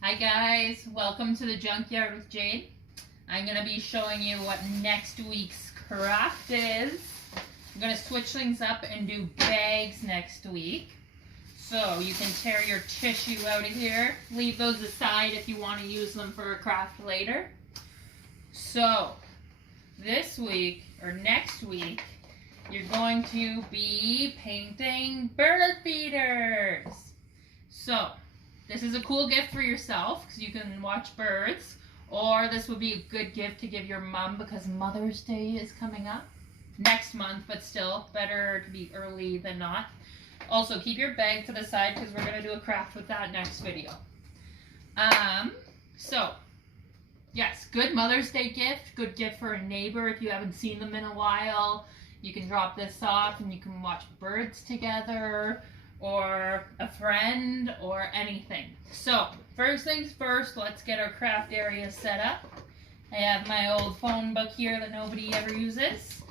Hi guys, welcome to the Junkyard with Jade. I'm going to be showing you what next week's craft is. I'm going to switch things up and do bags next week. So you can tear your tissue out of here. Leave those aside if you want to use them for a craft later. So this week, or next week, you're going to be painting bird feeders. So this is a cool gift for yourself because you can watch birds, or this would be a good gift to give your mom because Mother's Day is coming up next month, but still better to be early than not. Also, keep your bag to the side because we're going to do a craft with that next video. So, yes, good Mother's Day gift, good gift for a neighbor if you haven't seen them in a while. You can drop this off and you can watch birds together, or a friend, or anything. So, first things first, let's get our craft area set up. I have my old phone book here that nobody ever uses,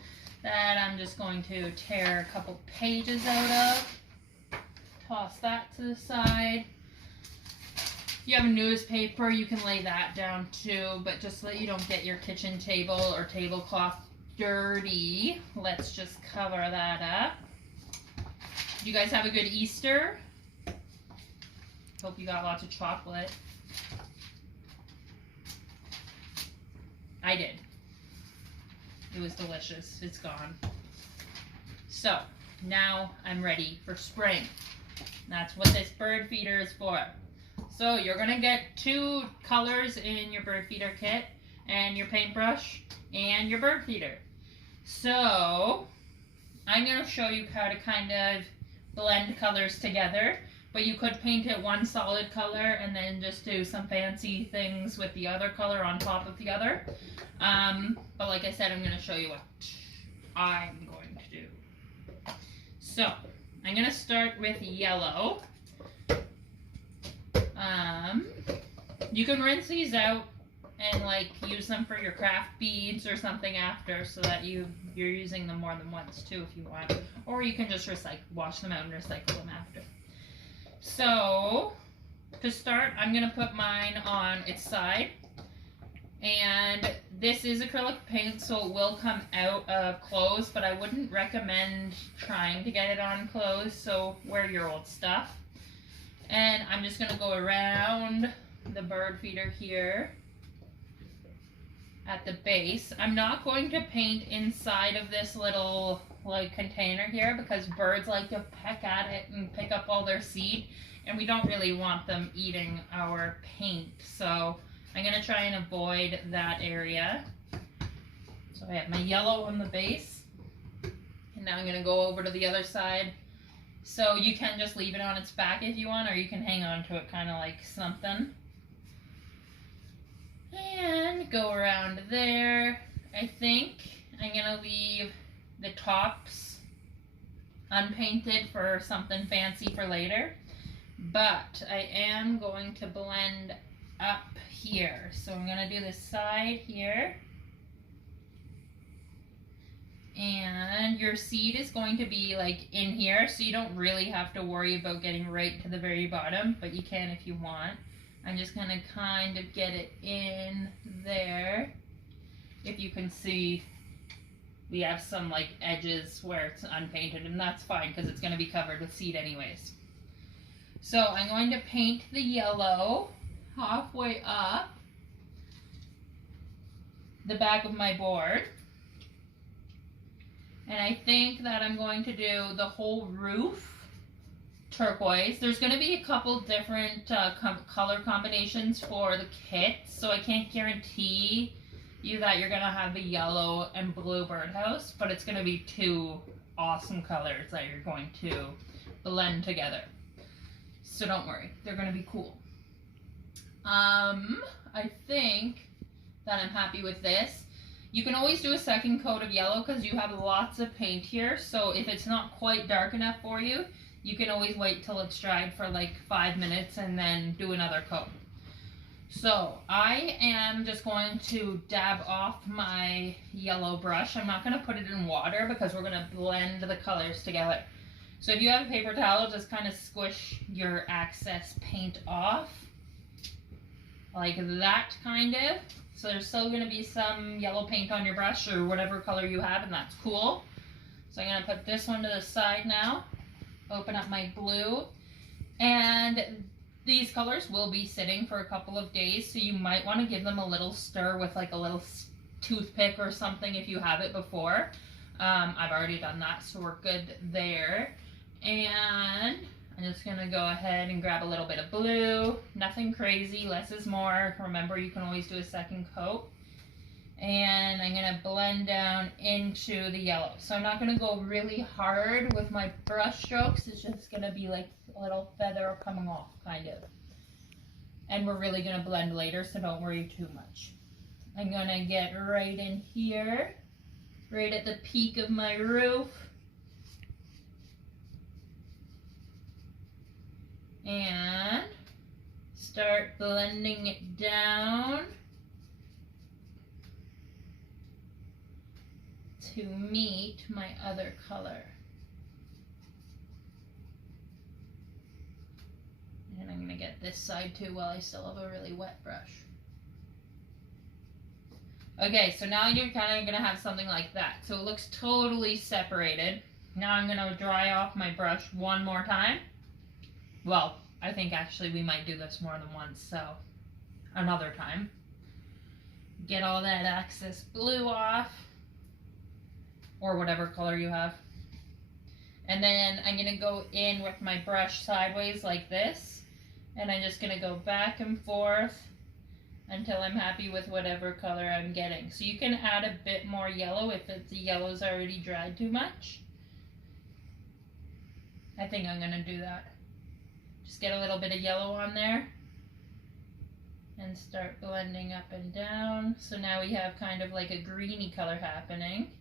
that I'm just going to tear a couple pages out of. Toss that to the side. If you have a newspaper, you can lay that down too, but just so you don't get your kitchen table or tablecloth dirty, let's just cover that up. You guys have a good Easter. Hope you got lots of chocolate. I did. It was delicious. It's gone. So, now I'm ready for spring. That's what this bird feeder is for. So, you're going to get 2 colors in your bird feeder kit, and your paintbrush, and your bird feeder. So, I'm going to show you how to kind of blend colors together, but you could paint it one solid color and then just do some fancy things with the other color on top of the other. But like I said, I'm going to show you what I'm going to do. So I'm going to start with yellow. You can rinse these out and like use them for your craft beads or something after, so that you're using them more than once too if you want, or you can just wash them out and recycle them after. So to start, I'm going to put mine on its side, and this is acrylic paint, so it will come out of clothes, but I wouldn't recommend trying to get it on clothes, so wear your old stuff. And I'm just going to go around the bird feeder here at the base. I'm not going to paint inside of this little container here because birds like to peck at it and pick up all their seed, and we don't really want them eating our paint. So I'm going to try and avoid that area. So I have my yellow on the base, and now I'm going to go over to the other side. So you can just leave it on its back if you want, or you can hang on to it kind of like something. And go around there. I think I'm going to leave the tops unpainted for something fancy for later. But I am going to blend up here. So I'm going to do this side here. And your seed is going to be like in here, so you don't really have to worry about getting right to the very bottom, but you can if you want. I'm just going to kind of get it in there. If you can see, we have some like edges where it's unpainted, and that's fine because it's going to be covered with seed anyways. So I'm going to paint the yellow halfway up the back of my board. And I think that I'm going to do the whole roof turquoise. There's going to be a couple different color combinations for the kit, so I can't guarantee you that you're going to have the yellow and blue birdhouse, but it's going to be 2 awesome colors that you're going to blend together. So don't worry, they're going to be cool. I think that I'm happy with this. You can always do a second coat of yellow because you have lots of paint here, so if it's not quite dark enough for you, you can always wait till it's dried for like 5 minutes and then do another coat. So I am just going to dab off my yellow brush. I'm not going to put it in water because we're going to blend the colors together. So if you have a paper towel, just kind of squish your excess paint off. like that kind of. So there's still going to be some yellow paint on your brush or whatever color you have, and that's cool. So I'm going to put this one to the side now, open up my blue, and these colors will be sitting for a couple of days, so you might want to give them a little stir with like a little toothpick or something if you have it before. I've already done that, so we're good there. And I'm just going to go ahead and grab a little bit of blue. Nothing crazy, less is more. Remember, you can always do a second coat. And I'm going to blend down into the yellow. So I'm not going to go really hard with my brush strokes. It's just going to be like a little feather coming off, kind of. And we're really going to blend later, so don't worry too much. I'm going to get right in here, right at the peak of my roof. And start blending it down to meet my other color. And I'm going to get this side too while I still have a really wet brush. Okay, so now you're kind of going to have something like that. So it looks totally separated. Now I'm going to dry off my brush one more time. Well, I think actually we might do this more than once, so another time. Get all that excess blue off, or whatever color you have. And then I'm going to go in with my brush sideways like this, and I'm just going to go back and forth until I'm happy with whatever color I'm getting. So you can add a bit more yellow if the yellow's already dried too much. I think I'm going to do that. Just get a little bit of yellow on there and start blending up and down. So now we have kind of like a greeny color happening.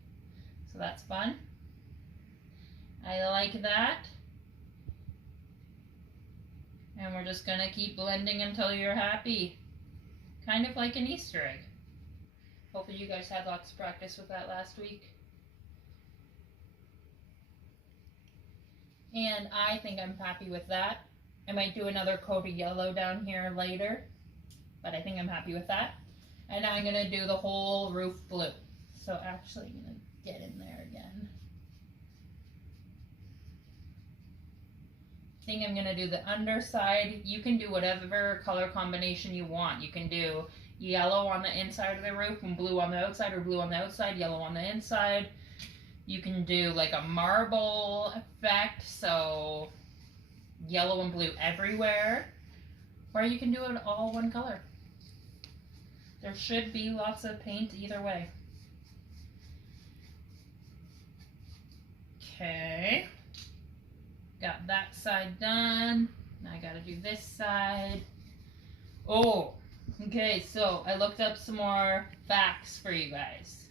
So that's fun. I like that. And we're just going to keep blending until you're happy. Kind of like an Easter egg. Hopefully you guys had lots of practice with that last week. And I think I'm happy with that. I might do another coat of yellow down here later, but I think I'm happy with that. And now I'm going to do the whole roof blue. So actually I'm going to get in there again. I think I'm going to do the underside. You can do whatever color combination you want. You can do yellow on the inside of the roof and blue on the outside, or blue on the outside, yellow on the inside. You can do like a marble effect, so yellow and blue everywhere. Or you can do it all one color. There should be lots of paint either way. Okay. Got that side done. Now I gotta do this side. Oh, okay, so I looked up some more facts for you guys.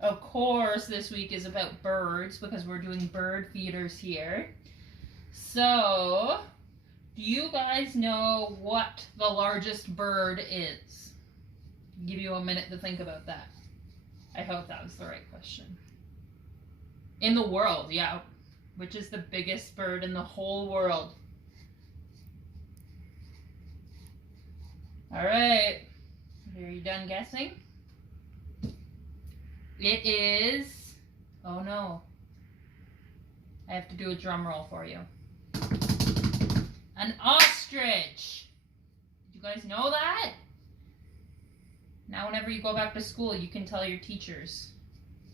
Of course, this week is about birds because we're doing bird feeders here. So, do you guys know what the largest bird is? I'll give you a minute to think about that. I hope that was the right question. In the world, yeah. Which is the biggest bird in the whole world? Alright. Are you done guessing? It is... Oh no. I have to do a drum roll for you. An ostrich! Did you guys know that? Now whenever you go back to school, you can tell your teachers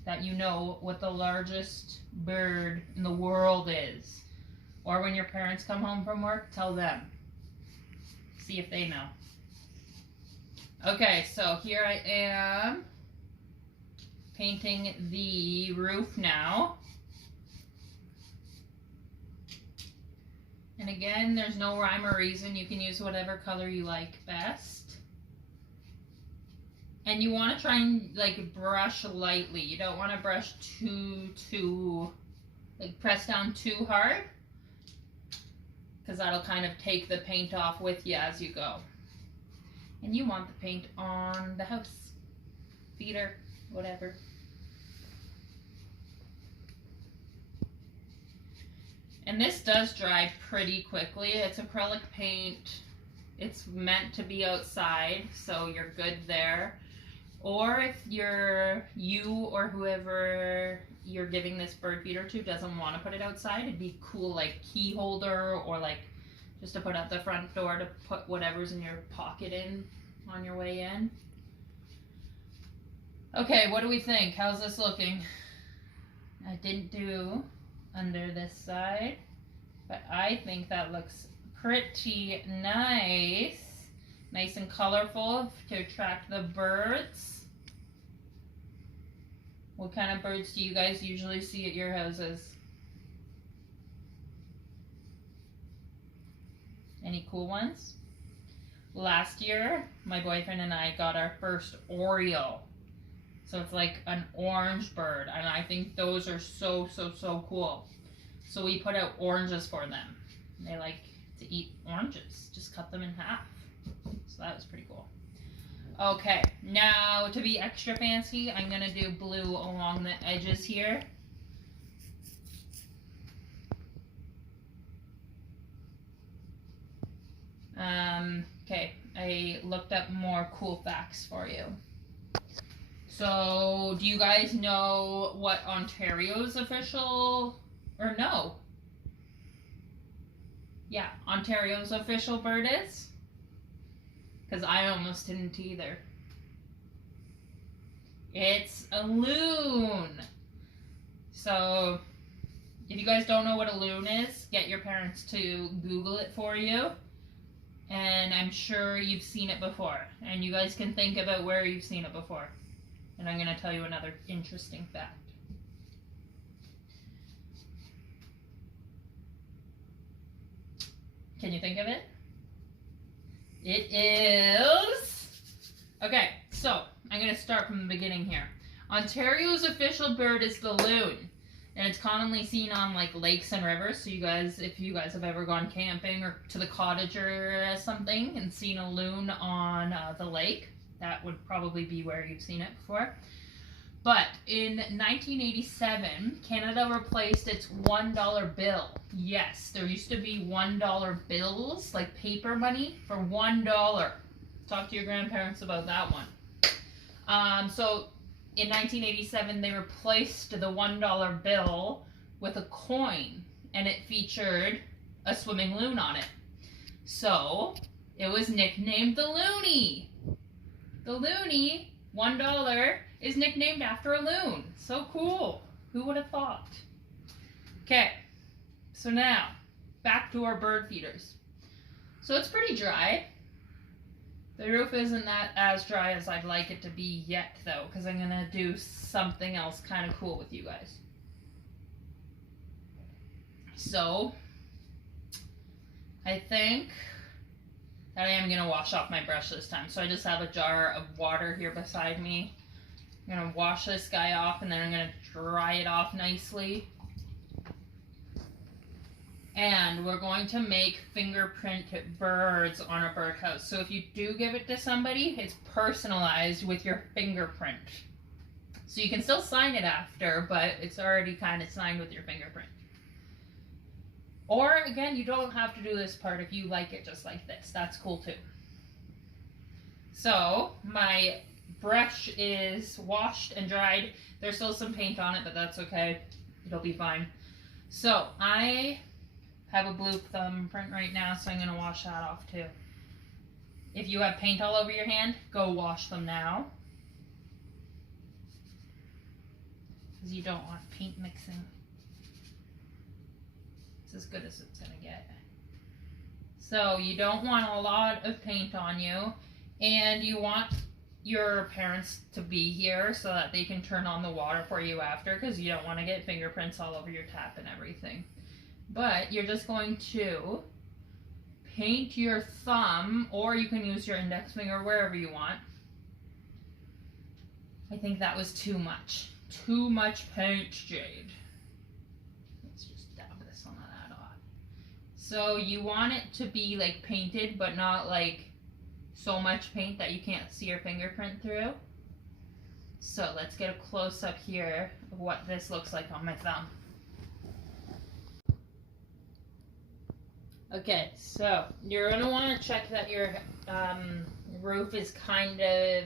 that you know what the largest bird in the world is. Or when your parents come home from work, tell them. See if they know. Okay, so here I am painting the roof now. And again, there's no rhyme or reason. You can use whatever color you like best. And you want to try and like brush lightly. You don't want to brush too like press down too hard, because that'll kind of take the paint off with you as you go. And you want the paint on the house, feeder, whatever. And this does dry pretty quickly. It's acrylic paint. It's meant to be outside, so you're good there. Or if you or whoever you're giving this bird feeder to doesn't want to put it outside, it'd be cool like key holder or like just to put at the front door to put whatever's in your pocket in on your way in. Okay, what do we think? How's this looking? I didn't do under this side, but I think that looks pretty nice. Nice and colorful to attract the birds. What kind of birds do you guys usually see at your houses? Any cool ones? Last year, my boyfriend and I got our first Oriole. So it's like an orange bird, and I think those are so cool. So we put out oranges for them. They like to eat oranges. Just cut them in half. So that was pretty cool. Okay, now to be extra fancy, I'm gonna do blue along the edges here. Okay, I looked up more cool facts for you. So, do you guys know what Ontario's official, or no? Yeah, Ontario's official bird is? Because I almost didn't either. It's a loon. So, if you guys don't know what a loon is, get your parents to Google it for you. And I'm sure you've seen it before. And you guys can think about where you've seen it before. And I'm going to tell you another interesting fact. Can you think of it? It is... Okay, so I'm going to start from the beginning here. Ontario's official bird is the loon. And it's commonly seen on like lakes and rivers. So you guys, if you guys have ever gone camping or to the cottage or something and seen a loon on the lake, that would probably be where you've seen it before. But in 1987, Canada replaced its $1 bill. Yes, there used to be $1 bills, like paper money, for $1. Talk to your grandparents about that one. So in 1987, they replaced the $1 bill with a coin, and it featured a swimming loon on it. So it was nicknamed the Loony. The Loony, $1, is nicknamed after a loon. So cool. Who would have thought? Okay, so now, back to our bird feeders. So it's pretty dry. The roof isn't that as dry as I'd like it to be yet, though, because I'm going to do something else kind of cool with you guys. So, I think that I am going to wash off my brush this time. So I just have a jar of water here beside me. I'm going to wash this guy off, and then I'm going to dry it off nicely. And we're going to make fingerprint birds on a birdhouse. So if you do give it to somebody, it's personalized with your fingerprint. So you can still sign it after, but it's already kind of signed with your fingerprint. Or, again, you don't have to do this part if you like it just like this. That's cool, too. So, my brush is washed and dried. There's still some paint on it, but that's okay. It'll be fine. So, I have a blue thumbprint right now, so I'm going to wash that off, too. If you have paint all over your hand, go wash them now. Because you don't want paint mixing. It's as good as it's going to get. So you don't want a lot of paint on you, and you want your parents to be here so that they can turn on the water for you after, because you don't want to get fingerprints all over your tap and everything. But you're just going to paint your thumb, or you can use your index finger wherever you want. I think that was too much. Too much paint, Jade. Let's just dab this on that off. So you want it to be like painted, but not like so much paint that you can't see your fingerprint through. So let's get a close-up here of what this looks like on my thumb. Okay, so you're going to want to check that your roof is kind of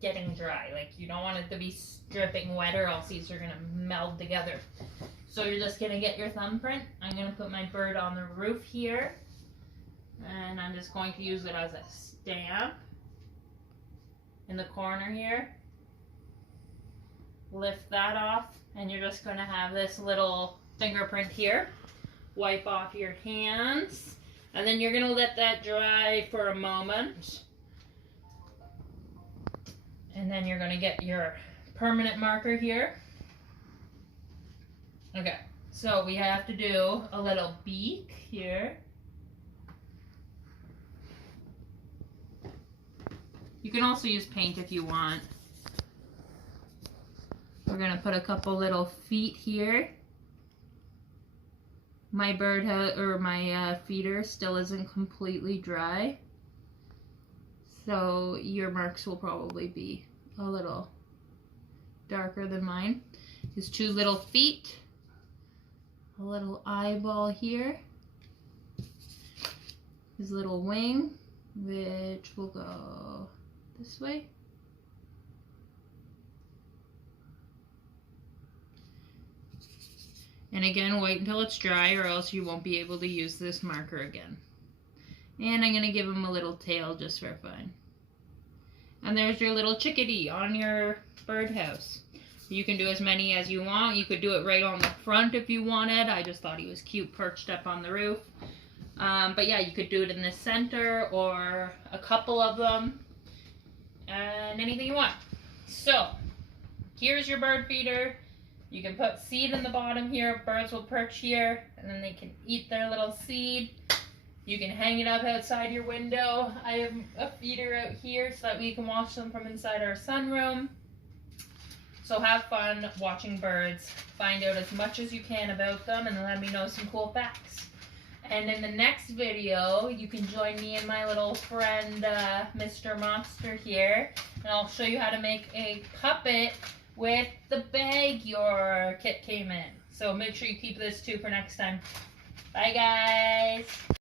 getting dry. Like, you don't want it to be dripping wet or else these are going to meld together. So you're just going to get your thumbprint. I'm going to put my bird on the roof here. And I'm just going to use it as a stamp in the corner here. Lift that off, and you're just going to have this little fingerprint here. Wipe off your hands, and then you're going to let that dry for a moment. And then you're going to get your permanent marker here. Okay, so we have to do a little beak here. You can also use paint if you want. We're going to put a couple little feet here. My my feeder still isn't completely dry, so your marks will probably be a little darker than mine. His 2 little feet, a little eyeball here, his little wing, which will go this way. And again, wait until it's dry or else you won't be able to use this marker again. And I'm going to give him a little tail just for fun. And there's your little chickadee on your birdhouse. You can do as many as you want. You could do it right on the front if you wanted. I just thought he was cute perched up on the roof. But yeah, you could do it in the center or a couple of them. And anything you want. So, here's your bird feeder. You can put seed in the bottom here. Birds will perch here, and then they can eat their little seed. You can hang it up outside your window. I have a feeder out here so that we can watch them from inside our sunroom. So have fun watching birds. Find out as much as you can about them, and let me know some cool facts. And in the next video, you can join me and my little friend, Mr. Monster here, and I'll show you how to make a puppet with the bag your kit came in. So make sure you keep this too for next time. Bye guys!